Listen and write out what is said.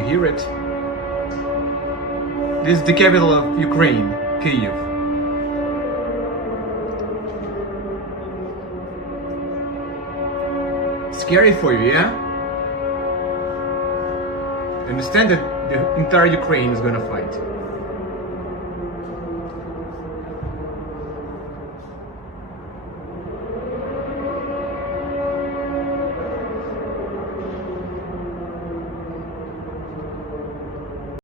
You hear it? This is the capital of Ukraine, Kyiv. Scary for you, yeah? Understand that the entire Ukraine is gonna fight.